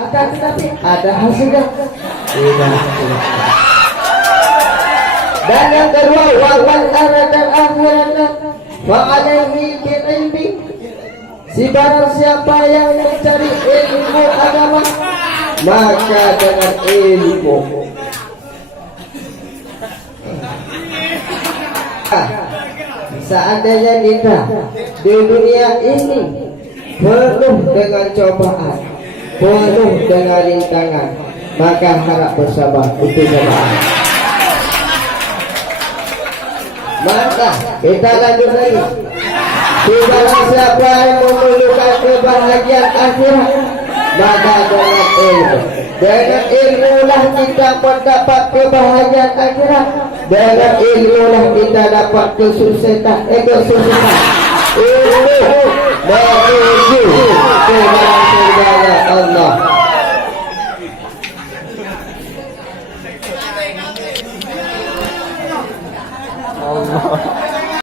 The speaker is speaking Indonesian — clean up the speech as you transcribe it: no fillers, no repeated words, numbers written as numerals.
Akan tetapi ada hasilnya. Dan yang kedua, wa man arada al-akhirata wa alaihi bil-ilmi. Si barang siapa yang mencari ilmu agama, maka dengan ilmu. Seandainya kita di dunia ini penuh dengan cobaan, penuh dengan rintangan, maka harap bersabar itu jemaah. Maka kita lanjut lagi. Barang siapa yang memerlukan kebahagiaan akhirat, maka dengan ilmu lah kita mendapat kebahagiaan akhirat. Dengan ilmu lah kita dapat kesuksesan. Ilmu menuju kepada surga Allah. Allah.